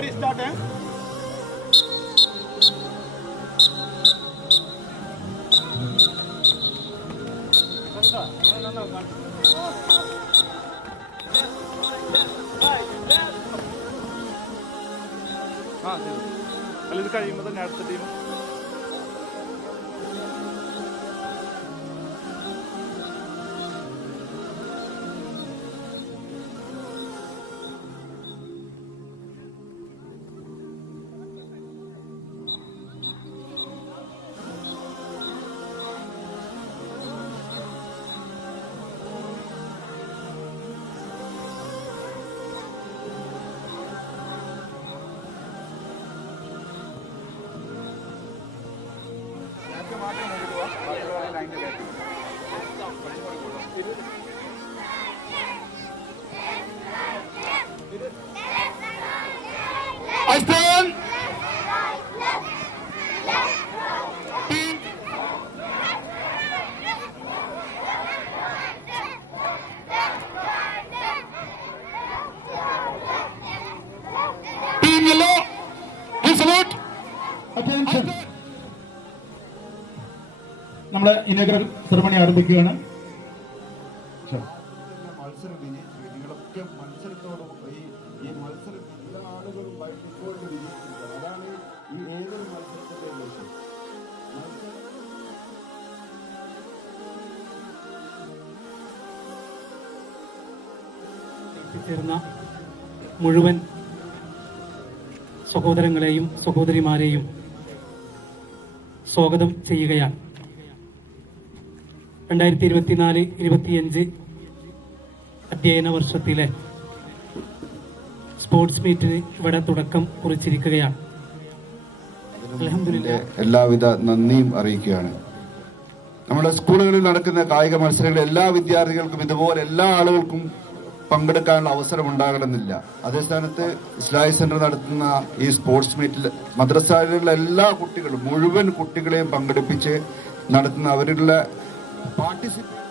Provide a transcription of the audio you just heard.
ready, start, eh? അല്ല, ഇത് കഴിയുമ്പോൾ തന്നെ അടുത്ത ടീം നമ്മള് ഇനോഗ്രൽ സെറമണി ആരംഭിക്കുകയാണ്. മത്സരം നിങ്ങളൊക്കെ മത്സരത്തോടും ഈ മത്സരം എല്ലാ ആളുകളും ഇപ്പോൾ അതാണ് ഈ ഏതൊരു മത്സരത്തിന്റെ ലക്ഷ്യം. ചേർന്ന മുഴുവൻ സഹോദരങ്ങളെയും സഹോദരിമാരെയും സ്വാഗതം ചെയ്യുകയാണ്. 2024-25 അധ്യയന വർഷത്തിലെ സ്പോർട്സ് മീറ്റിന് ഇവിടെ തുടക്കം കുറിച്ചിരിക്കുകയാണ്. അൽഹംദുലില്ലാഹ് എല്ലാവിധ നന്ദിയും അറിയിക്കുകയാണ്. നമ്മുടെ സ്കൂളുകളിൽ നടക്കുന്ന കായിക മത്സരങ്ങളിൽ എല്ലാ വിദ്യാർത്ഥികൾക്കും ഇതുപോലെ എല്ലാ ആളുകൾക്കും പങ്കെടുക്കാനുള്ള അവസരം ഉണ്ടാകണമെന്നില്ല. അതേ സ്ഥാനത്ത് ഇസ്ലാഹി സെന്റർ നടത്തുന്ന ഈ സ്പോർട്സ് മീറ്റിൽ മദ്രസയിലുള്ള എല്ലാ കുട്ടികളും മുഴുവൻ കുട്ടികളെയും പങ്കെടുപ്പിച്ച് നടത്തുന്ന അവരുടെ പാർട്ടിസിപ്പേറ്റ്